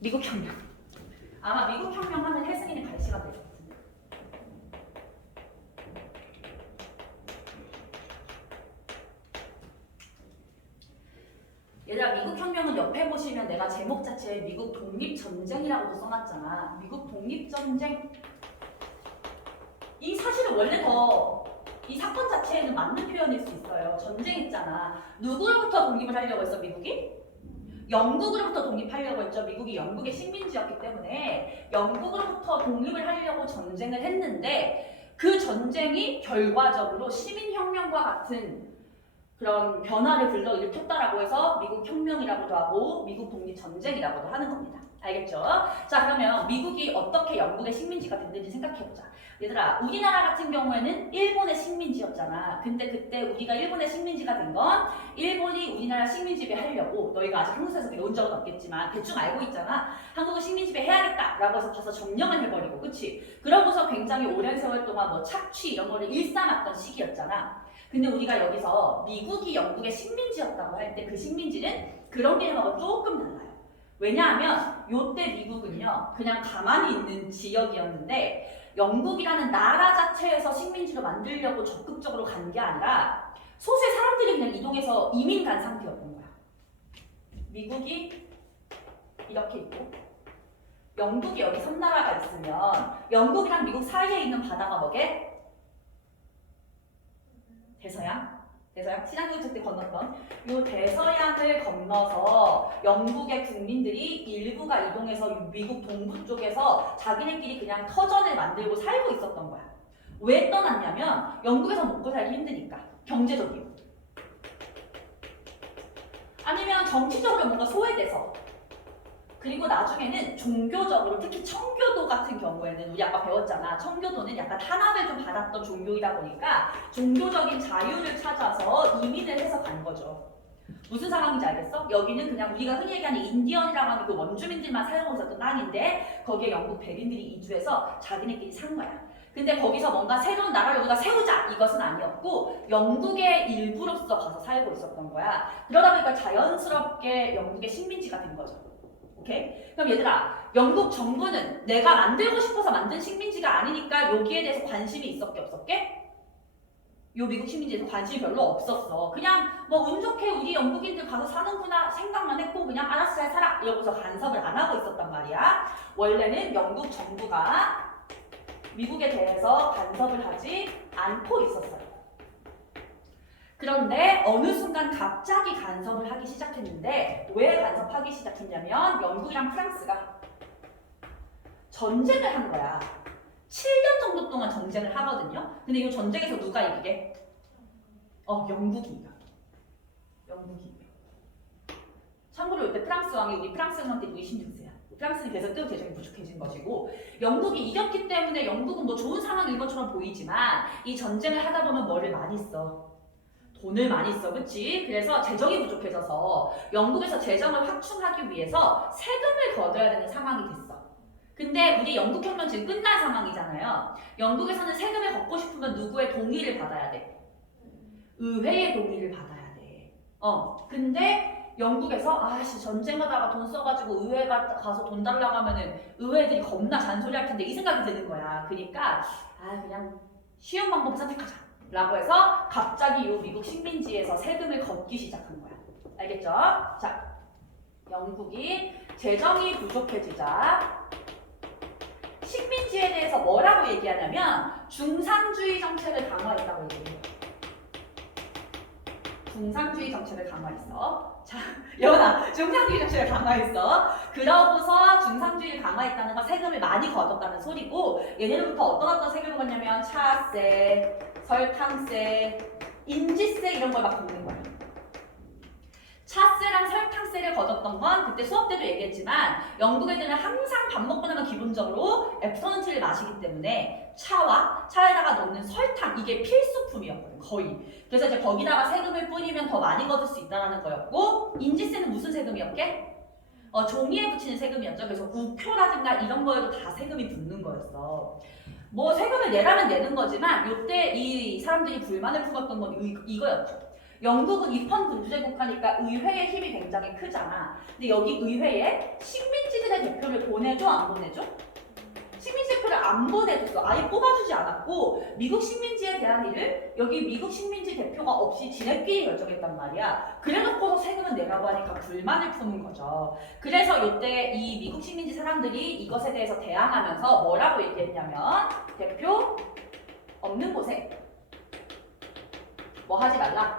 미국 혁명. 아마 미국 혁명 하면 혜승이는 갈시가 될 것 같은데. 얘들아, 미국 혁명은 옆에 보시면 내가 제목 자체에 미국 독립전쟁이라고도 써놨잖아. 미국 독립전쟁. 이 사실은 원래 이 사건 자체에는 맞는 표현일 수 있어요. 전쟁했잖아. 누구로부터 독립을 하려고 했어, 미국이? 영국으로부터 독립하려고 했죠. 미국이 영국의 식민지였기 때문에 영국으로부터 독립을 하려고 전쟁을 했는데 그 전쟁이 결과적으로 시민혁명과 같은 그런 변화를 불러일으켰다라고 해서 미국 혁명이라고도 하고 미국 독립전쟁이라고도 하는 겁니다. 알겠죠? 자, 그러면 미국이 어떻게 영국의 식민지가 됐는지 생각해보자. 얘들아, 우리나라 같은 경우에는 일본의 식민지였잖아. 근데 그때 우리가 일본의 식민지가 된 건 일본이 우리나라 식민지배 하려고, 너희가 아직 한국에서 배운 적은 없겠지만 대충 알고 있잖아. 한국을 식민지배 해야겠다라고 해서 가서 점령을 해버리고, 그치? 그러고서 굉장히 오랜 세월 동안 뭐 착취 이런 거를 일삼았던 시기였잖아. 근데 우리가 여기서 미국이 영국의 식민지였다고 할 때 그 식민지는 그런 개념하고 조금 달라요. 왜냐하면 요때 미국은요 그냥 가만히 있는 지역이었는데 영국이라는 나라 자체에서 식민지로 만들려고 적극적으로 간 게 아니라 소수의 사람들이 그냥 이동해서 이민 간 상태였던 거야. 미국이 이렇게 있고 영국이 여기 섬나라가 있으면 영국이랑 미국 사이에 있는 바다가 뭐게? 대서양? 대서양? 시장교육 때 건넜던 이 대서양을 건너서 영국의 국민들이 일부가 이동해서 미국 동부 쪽에서 자기네끼리 그냥 터전을 만들고 살고 있었던 거야. 왜 떠났냐면 영국에서 먹고 살기 힘드니까. 경제적이고 아니면 정치적으로 뭔가 소외돼서, 그리고 나중에는 종교적으로, 특히 청교도 같은 경우에는 우리 아까 배웠잖아. 청교도는 약간 탄압을 좀 받았던 종교이다 보니까 종교적인 자유를 찾아서 이민을 해서 간 거죠. 무슨 상황인지 알겠어? 여기는 그냥 우리가 흔히 얘기하는 인디언이라고 하는 그 원주민들만 살고 있었던 땅인데 거기에 영국 백인들이 이주해서 자기네끼리 산 거야. 근데 거기서 뭔가 새로운 나라를 우리가 세우자 이것은 아니었고 영국의 일부로서 가서 살고 있었던 거야. 그러다 보니까 자연스럽게 영국의 식민지가 된 거죠. 오케이? 그럼 얘들아, 영국 정부는 내가 만들고 싶어서 만든 식민지가 아니니까 여기에 대해서 관심이 있었게 없었게? 요 미국 식민지에서 관심이 별로 없었어. 그냥 뭐 운 좋게 우리 영국인들 가서 사는구나 생각만 했고 그냥 알았어 잘 살아 이러고서 간섭을 안 하고 있었단 말이야. 원래는 영국 정부가 미국에 대해서 간섭을 하지 않고 있었어요. 그런데 어느 순간 갑자기 간섭을 하기 시작했는데 왜 간섭하기 시작했냐면 영국이랑 프랑스가 전쟁을 한 거야. 7년 정도 동안 전쟁을 하거든요. 근데 이 전쟁에서 누가 이기게? 영국이 이겨. 영국이 이겨. 참고로 이때 프랑스 왕이 우리 프랑스 왕 때 루이 16세야. 프랑스는 그래서 또 대중이 부족해진 것이고 영국이 이겼기 때문에 영국은 뭐 좋은 상황인 것처럼 보이지만 이 전쟁을 하다 보면 뭐를 많이 써? 돈을 많이 써, 그치? 그래서 재정이 부족해져서 영국에서 재정을 확충하기 위해서 세금을 걷어야 되는 상황이 됐어. 근데 우리 영국혁명 지금 끝난 상황이잖아요. 영국에서는 세금을 걷고 싶으면 누구의 동의를 받아야 돼? 의회의 동의를 받아야 돼. 근데 영국에서 전쟁하다가 돈 써가지고 의회 가서 돈 달라고 하면은 의회들이 겁나 잔소리할 텐데 이 생각이 드는 거야. 그러니까 그냥 쉬운 방법을 선택하자 라고 해서 갑자기 이 미국 식민지에서 세금을 걷기 시작한 거야. 알겠죠? 자, 영국이 재정이 부족해지자 식민지에 대해서 뭐라고 얘기하냐면 중상주의 정책을 강화했다고 얘기해요. 중상주의 정책을 강화했어. 자, 여은아, 중상주의 정책을 강화했어. 그러고서 중상주의를 강화했다는 건 세금을 많이 걷었다는 소리고 얘네로부터 어떤 세금을 걷냐면 차세, 설탕세, 인지세 이런 걸 막 걷는 거야. 차세랑 설탕세를 걷었던 건 그때 수업 때도 얘기했지만 영국 애들은 항상 밥 먹고 나면 기본적으로 애프터눈티를 마시기 때문에 차에다가 넣는 설탕 이게 필수품이었거든 거의. 그래서 이제 거기다가 세금을 뿌리면 더 많이 걷을 수 있다는 거였고 인지세는 무슨 세금이었게? 종이에 붙이는 세금이었죠. 그래서 우표라든가 이런 거에도 다 세금이 붙는 거였어. 뭐 세금을 내라면 내는 거지만 이때 이 사람들이 불만을 품었던 건 이거였죠. 영국은 입헌 군주제 국가니까 의회의 힘이 굉장히 크잖아. 근데 여기 의회에 식민지들의 대표를 보내줘 안 보내줘? 식민지 대표를 안 보내줬어. 아예 뽑아주지 않았고 미국 식민지에 대한 일을 여기 미국 식민지 대표가 없이 지네끼리 결정했단 말이야. 그래놓고서 세금은 내라고 하니까 불만을 푸는 거죠. 그래서 이때 이 미국 식민지 사람들이 이것에 대해서 대항하면서 뭐라고 얘기했냐면 대표 없는 곳에 뭐 하지 말라.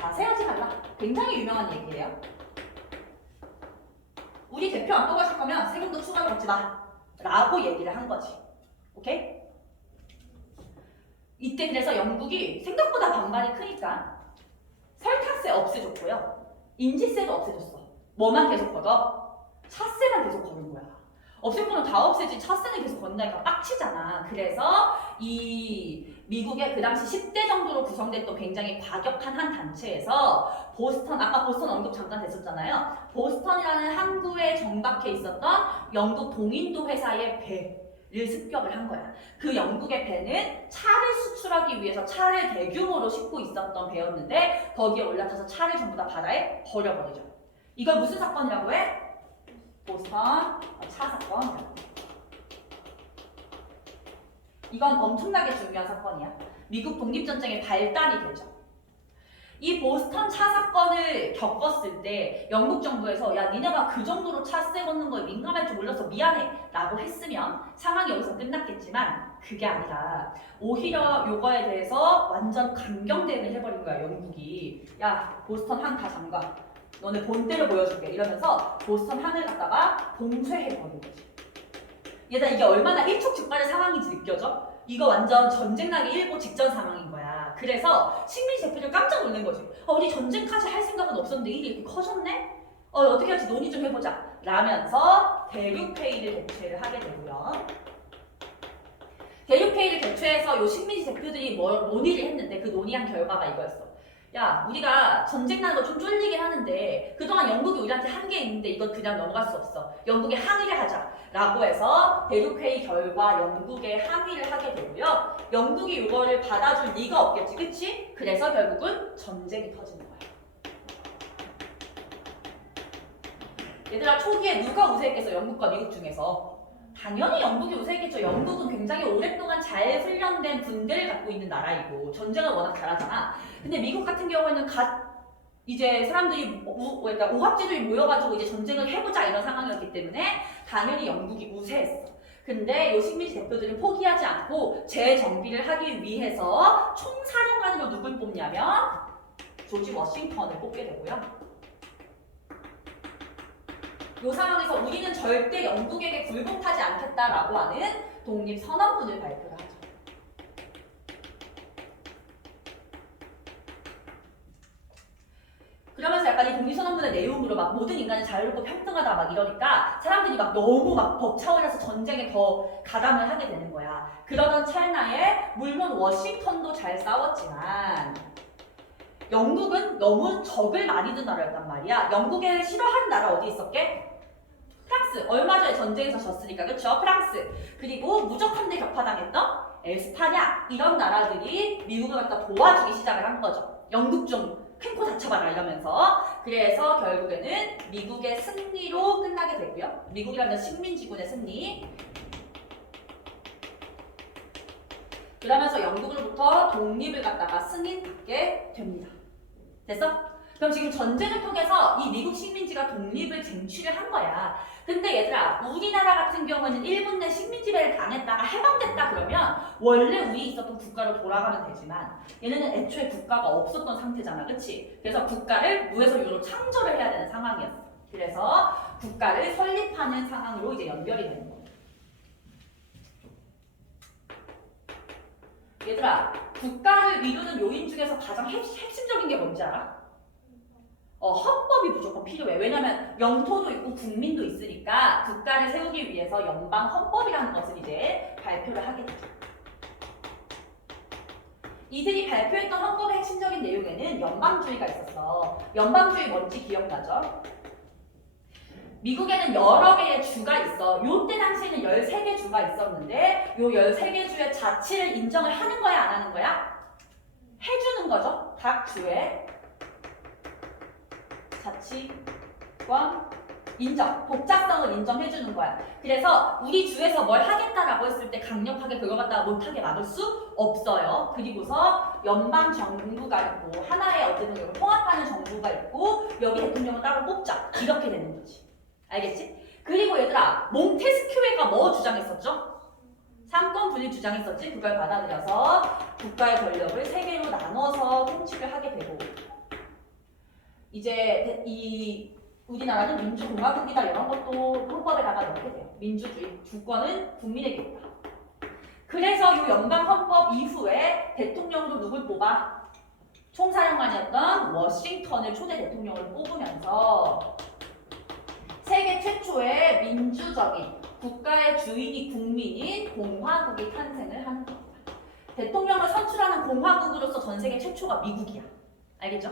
과세하지 말라. 굉장히 유명한 얘기예요. 우리 대표 안 뽑아줄 거면 세금도 추가로 걷지 마. 라고 얘기를 한 거지. 오케이? 이때 그래서 영국이 생각보다 반발이 크니까 설탕세 없애줬고요. 인지세도 없애줬어. 뭐만 계속 걷어? 차세만 계속 거는 거야. 없앨 거는 다 없애지 차세는 계속 건다니까 빡치잖아. 그래서 이 미국의 그 당시 10대 정도로 구성됐던 굉장히 과격한 한 단체에서 보스턴, 아까 보스턴 언급 잠깐 됐었잖아요. 보스턴이라는 항구에 정박해 있었던 영국 동인도 회사의 배를 습격을 한 거야. 그 영국의 배는 차를 수출하기 위해서 차를 대규모로 싣고 있었던 배였는데 거기에 올라타서 차를 전부 다 바다에 버려버리죠. 이걸 무슨 사건이라고 해? 보스턴 차 사건. 이건 엄청나게 중요한 사건이야. 미국 독립전쟁의 발단이 되죠. 이 보스턴 차 사건을 겪었을 때 영국 정부에서 야 니네가 그 정도로 차세 걷는 거에 민감할 줄 몰라서 미안해 라고 했으면 상황이 여기서 끝났겠지만 그게 아니라 오히려 요거에 대해서 완전 강경 대응을 해버린 거야 영국이. 야 보스턴 항 다 잠가. 너네 본때를 보여줄게 이러면서 보스턴 항을 갖다가 봉쇄해버린 거지. 얘들아 이게 얼마나 일촉즉발의 상황인지 느껴져? 이거 완전 전쟁 나기 일보 직전 상황인 거야. 그래서 식민지 대표들 깜짝 놀란 거지. 우리 전쟁까지 할 생각은 없었는데 일이 이렇게 커졌네? 어떻게 할지 논의 좀 해보자 라면서 대륙회의를 개최를 하게 되고요. 대륙회의를 개최해서 요 식민지 대표들이 논의를 했는데 그 논의한 결과가 이거였어. 야 우리가 전쟁 나는 거 좀 쫄리긴 하는데 그동안 영국이 우리한테 한 게 있는데 이건 그냥 넘어갈 수 없어. 영국에 항의를 하자 라고 해서 대륙회의 결과 영국에 항의를 하게 되고요. 영국이 이거를 받아줄 리가 없겠지 그치? 그래서 결국은 전쟁이 터지는 거야. 얘들아 초기에 누가 우세했겠어 영국과 미국 중에서? 당연히 영국이 우세했겠죠. 영국은 굉장히 오랫동안 잘 훈련된 군대를 갖고 있는 나라이고 전쟁을 워낙 잘하잖아. 근데 미국 같은 경우에는 이제 사람들이 그러니까 오합지졸이 모여가지고 이제 전쟁을 해보자 이런 상황이었기 때문에 당연히 영국이 우세했어. 근데 요 식민지 대표들은 포기하지 않고 재정비를 하기 위해서 총사령관으로 누굴 뽑냐면 조지 워싱턴을 뽑게 되고요. 이 상황에서 우리는 절대 영국에게 굴복하지 않겠다라고 하는 독립선언문을 발표를 하죠. 그러면서 약간 이 독립선언문의 내용으로 막 모든 인간은 자유롭고 평등하다 막 이러니까 사람들이 막 너무 막 벅차오르서 전쟁에 더 가담을 하게 되는 거야. 그러던 찰나에 물론 워싱턴도 잘 싸웠지만 영국은 너무 적을 많이 둔 나라였단 말이야. 영국에 싫어하는 나라 어디 있었게? 프랑스. 얼마 전에 전쟁에서 졌으니까 그쵸? 프랑스. 그리고 무적 함대 격파당했던 에스파냐 이런 나라들이 미국을 갖다 도와주기 시작을 한 거죠. 영국 좀 큰 코 다쳐봐라 이러면서. 그래서 결국에는 미국의 승리로 끝나게 되고요. 미국이라면 식민지군의 승리. 그러면서 영국으로부터 독립을 갖다가 승인받게 됩니다. 됐어? 그럼 지금 전쟁을 통해서 이 미국 식민지가 독립을 쟁취를 한 거야. 근데 얘들아 우리나라 같은 경우는 일본 내 식민지배를 당했다가 해방됐다 그러면 원래 우리 있었던 국가로 돌아가면 되지만 얘네는 애초에 국가가 없었던 상태잖아. 그치? 그래서 국가를 무에서 유로 창조를 해야 되는 상황이었어. 그래서 국가를 설립하는 상황으로 이제 연결이 되는 거야. 얘들아 국가를 이루는 요인 중에서 가장 핵심적인 게 뭔지 알아? 헌법이 무조건 필요해. 왜냐면 영토도 있고 국민도 있으니까 국가를 세우기 위해서 연방 헌법이라는 것을 이제 발표를 하게 되죠. 이들이 발표했던 헌법의 핵심적인 내용에는 연방주의가 있었어. 연방주의 뭔지 기억나죠? 미국에는 여러 개의 주가 있어. 요때 당시에는 13개 주가 있었는데 요 13개 주의 자치를 인정을 하는 거야 안 하는 거야? 해주는 거죠. 각 주의 자치권 인정. 독자성을 인정해주는 거야. 그래서 우리 주에서 뭘 하겠다라고 했을 때 강력하게 그걸 갖다가 못하게 막을 수 없어요. 그리고서 연방 정부가 있고 하나의 어쨌든 이걸 통합하는 정부가 있고 여기 대통령을 따로 뽑자. 이렇게 되는 거지. 알겠지? 그리고 얘들아 몽테스큐에가 뭐 주장했었죠? 삼권 분립 주장했었지. 그걸 받아들여서 국가의 권력을 세 개로 나눠서 통치를 하게 되고 이제 이 우리나라는 민주공화국이다 이런 것도 헌법에다가 넣게 돼요. 민주주의 주권은 국민에게 있다. 그래서 이 연방헌법 이후에 대통령으로 누굴 뽑아? 총사령관이었던 워싱턴을 초대 대통령을 뽑으면서 세계 최초의 민주적인 국가의 주인이 국민인 공화국이 탄생을 하는 겁니다. 대통령을 선출하는 공화국으로서 전 세계 최초가 미국이야. 알겠죠?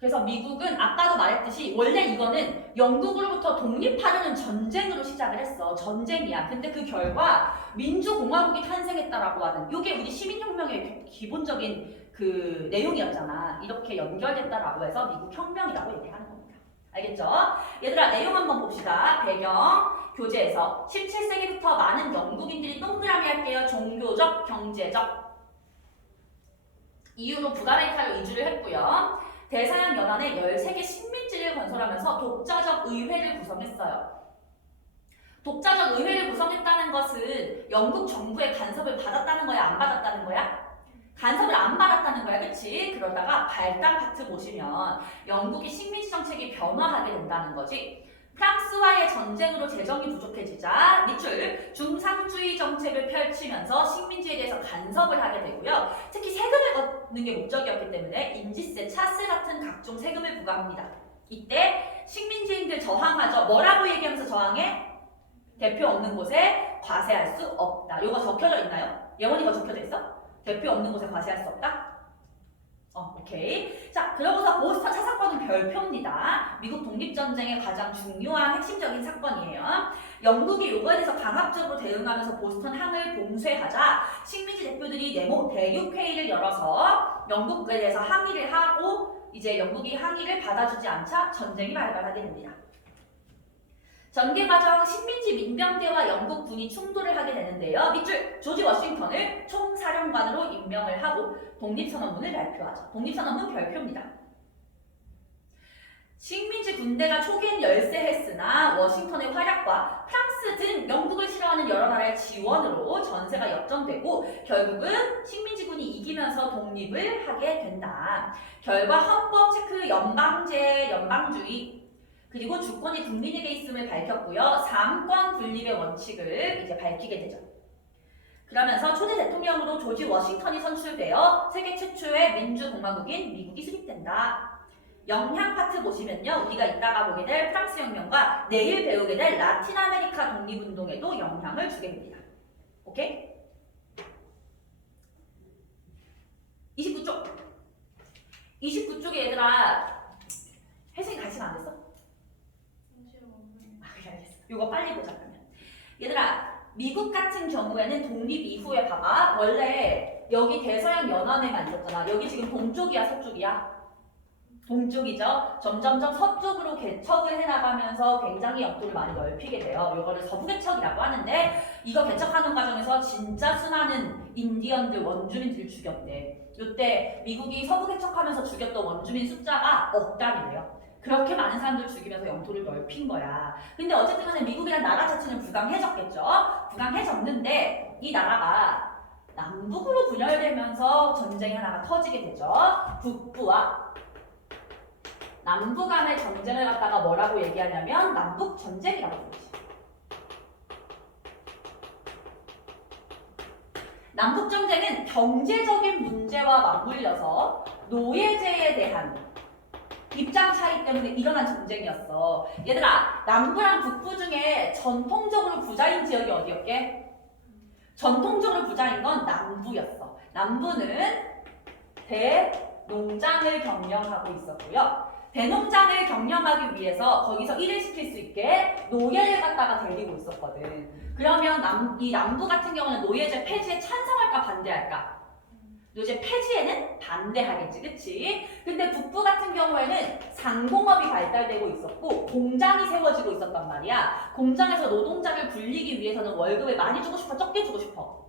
그래서 미국은 아까도 말했듯이 원래 이거는 영국으로부터 독립하려는 전쟁으로 시작을 했어. 전쟁이야. 근데 그 결과 민주공화국이 탄생했다라고 하는 이게 우리 시민혁명의 기본적인 그 내용이었잖아. 이렇게 연결됐다라고 해서 미국 혁명이라고 얘기하는 겁니다. 알겠죠? 얘들아 내용 한번 봅시다. 배경 교재에서 17세기부터 많은 영국인들이 동그라미 할게요. 종교적, 경제적 이유로 북아메리카로 이주를 했고요. 대서양 연안에 13개 식민지를 건설하면서 독자적 의회를 구성했어요. 독자적 의회를 구성했다는 것은 영국 정부의 간섭을 받았다는 거야? 안 받았다는 거야? 간섭을 안 받았다는 거야. 그치? 그러다가 발단 파트 보시면 영국이 식민지 정책이 변화하게 된다는 거지. 프랑스와의 전쟁으로 재정이 부족해지자 니출 중상주의 정책을 펼치면서 식민지에 대해서 간섭을 하게 되고요. 특히 세금을 걷는 게 목적이었기 때문에 인지세, 차세 같은 각종 세금을 부과합니다. 이때 식민지인들 저항하죠. 뭐라고 얘기하면서 저항해? 대표 없는 곳에 과세할 수 없다. 이거 적혀져 있나요? 예원이가 적혀져 있어? 대표 없는 곳에 과세할 수 없다? 오케이. 자, 그러고서 보스턴 사사건은 별표입니다. 미국 독립전쟁의 가장 중요한 핵심적인 사건이에요. 영국이 이거에 대해서 강압적으로 대응하면서 보스턴 항을 봉쇄하자 식민지 대표들이 대육회의를 열어서 영국에 대해서 항의를 하고 이제 영국이 항의를 받아주지 않자 전쟁이 발발하게 됩니다. 전개 과정 식민지 민병대와 영국 군이 충돌을 하게 되는데요. 밑줄 조지 워싱턴을 총사령관으로 임명을 하고 독립선언문을 발표하죠. 독립선언문 별표입니다. 식민지 군대가 초기엔 열세했으나 워싱턴의 활약과 프랑스 등 영국을 싫어하는 여러 나라의 지원으로 전세가 역전되고 결국은 식민지군이 이기면서 독립을 하게 된다. 결과 헌법 체크 연방제, 연방주의 그리고 주권이 국민에게 있음을 밝혔고요. 삼권 분립의 원칙을 이제 밝히게 되죠. 그러면서 초대 대통령으로 조지 워싱턴이 선출되어 세계 최초의 민주공화국인 미국이 수립된다. 영향 파트 보시면요. 우리가 이따가 보게 될 프랑스 혁명과 내일 배우게 될 라틴 아메리카 독립운동에도 영향을 주게 됩니다. 오케이? 29쪽. 29쪽에 얘들아 혜승이 같이 안 됐어? 알겠어. 이거 빨리 보자 그러면. 얘들아 미국 같은 경우에는 독립 이후에 봐봐. 원래 여기 대서양 연안에만 있었잖아. 여기 지금 동쪽이야 서쪽이야? 동쪽이죠. 점점점 서쪽으로 개척을 해나가면서 굉장히 영토를 많이 넓히게 돼요. 이거를 서부개척이라고 하는데 이거 개척하는 과정에서 진짜 수많은 인디언들, 원주민들을 죽였대. 이때 미국이 서부개척하면서 죽였던 원주민 숫자가 억 단위래요. 그렇게 많은 사람들 죽이면서 영토를 넓힌 거야. 근데 어쨌든 간에 미국이란 나라 자체는 부강해졌겠죠? 부강해졌는데 이 나라가 남북으로 분열되면서 전쟁이 하나가 터지게 되죠. 북부와 남부 간의 전쟁을 갖다가 뭐라고 얘기하냐면 남북 전쟁이라고 부르지. 남북 전쟁은 경제적인 문제와 맞물려서 노예제에 대한 입장 차이 때문에 일어난 전쟁이었어. 얘들아, 남부랑 북부 중에 전통적으로 부자인 지역이 어디였게? 전통적으로 부자인 건 남부였어. 남부는 대농장을 경영하고 있었고요. 대농장을 경영하기 위해서 거기서 일을 시킬 수 있게 노예를 갖다가 데리고 있었거든. 그러면 이 남부 같은 경우는 노예제 폐지에 찬성할까 반대할까? 노예제 폐지에는 반대하겠지, 그치? 근데 북부 같은 경우에는 상공업이 발달되고 있었고 공장이 세워지고 있었단 말이야. 공장에서 노동자를 굴리기 위해서는 월급을 많이 주고 싶어, 적게 주고 싶어?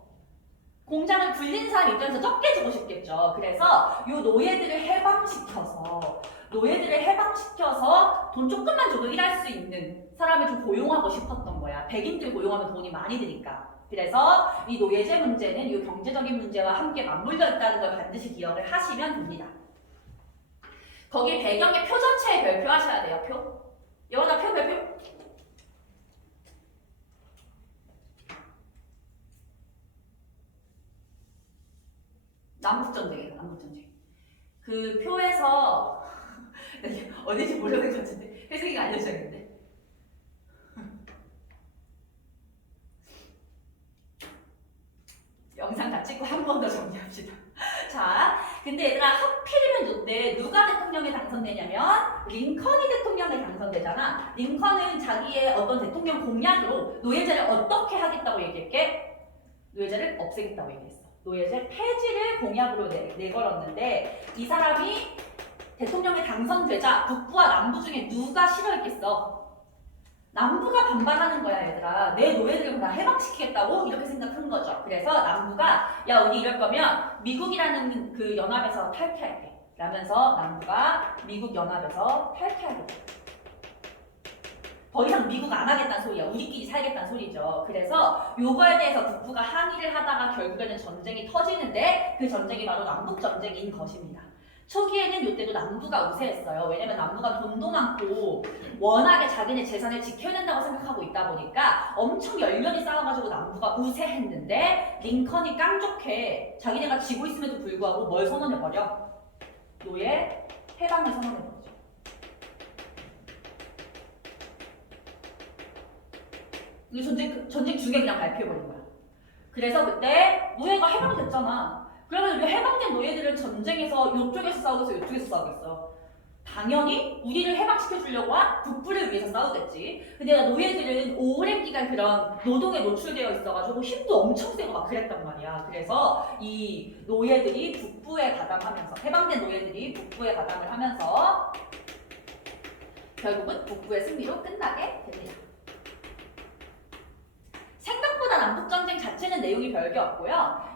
공장을 굴린 사람 입장에서 적게 주고 싶겠죠. 그래서 요 노예들을 해방시켜서 돈 조금만 줘도 일할 수 있는 사람을 좀 고용하고 싶었던 거야. 백인들 고용하면 돈이 많이 드니까. 그래서 이 노예제 문제는 이 경제적인 문제와 함께 맞물려 있다는 걸 반드시 기억을 하시면 됩니다. 거기 배경에 표 전체에 별표하셔야 돼요. 표. 여기다 표 별표. 남북전쟁이에요. 남북전쟁. 그 표에서 어딘지 모르는 것 같은데 혜승이가 알려줘야겠는데. 영상 다 찍고 한 번 더 정리합시다. 자, 근데 얘들아 하필이면 이때 누가 대통령에 당선되냐면 링컨이 대통령에 당선되잖아. 링컨은 자기의 어떤 대통령 공약으로 노예제를 어떻게 하겠다고 얘기했게? 노예제를 없애겠다고 얘기했어. 노예제 폐지를 공약으로 내걸었는데 이 사람이 대통령에 당선되자 북부와 남부 중에 누가 싫어했겠어? 남부가 반발하는 거야, 얘들아. 내 노예들을 다 해방시키겠다고 이렇게 생각한 거죠. 그래서 남부가 야, 우리 이럴 거면 미국이라는 그 연합에서 탈퇴할게 라면서 남부가 미국 연합에서 탈퇴하겠다. 더 이상 미국 안 하겠다는 소리야. 우리끼리 살겠다는 소리죠. 그래서 요거에 대해서 북부가 항의를 하다가 결국에는 전쟁이 터지는데 그 전쟁이 바로 남북전쟁인 것입니다. 초기에는 이때도 남부가 우세했어요. 왜냐면 남부가 돈도 많고 워낙에 자기네 재산을 지켜야 된다고 생각하고 있다 보니까 엄청 열렬히 싸워가지고 남부가 우세했는데 링컨이 깡좋게 자기네가 지고 있음에도 불구하고 뭘 선언해버려? 노예 해방을 선언해버리죠. 이 전쟁 중에 그냥 발표해버린 거야. 그래서 그때 노예가 해방됐잖아. 그러면 우리 해방된 노예들은 전쟁에서 이쪽에서 싸우겠어, 이쪽에서 싸우겠어? 당연히 우리를 해방시켜주려고 한 북부를 위해서 싸우겠지. 근데 노예들은 오랜 기간 그런 노동에 노출되어 있어가지고 힘도 엄청 세고 막 그랬단 말이야. 그래서 이 노예들이 북부에 가담하면서, 해방된 노예들이 북부에 가담을 하면서 결국은 북부의 승리로 끝나게 됩니다. 생각보다 남북전쟁 자체는 내용이 별게 없고요.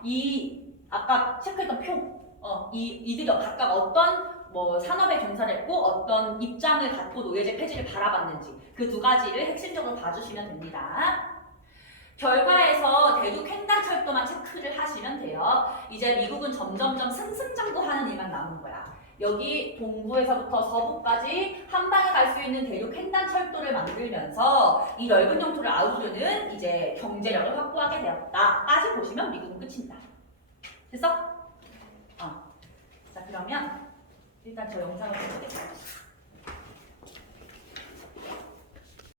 아까 체크했던 표, 이들이 각각 어떤 산업에 종사했고 어떤 입장을 갖고 노예제 폐지를 바라봤는지 그 두 가지를 핵심적으로 봐주시면 됩니다. 결과에서 대륙 횡단철도만 체크를 하시면 돼요. 이제 미국은 점점점 승승장구하는 일만 남은 거야. 여기 동부에서부터 서부까지 한 방에 갈 수 있는 대륙 횡단철도를 만들면서 이 넓은 영토를 아우르는 이제 경제력을 확보하게 되었다까지 보시면 미국은 끝입니다. 됐어? 자, 그러면 일단 저 영상을 보겠습니다.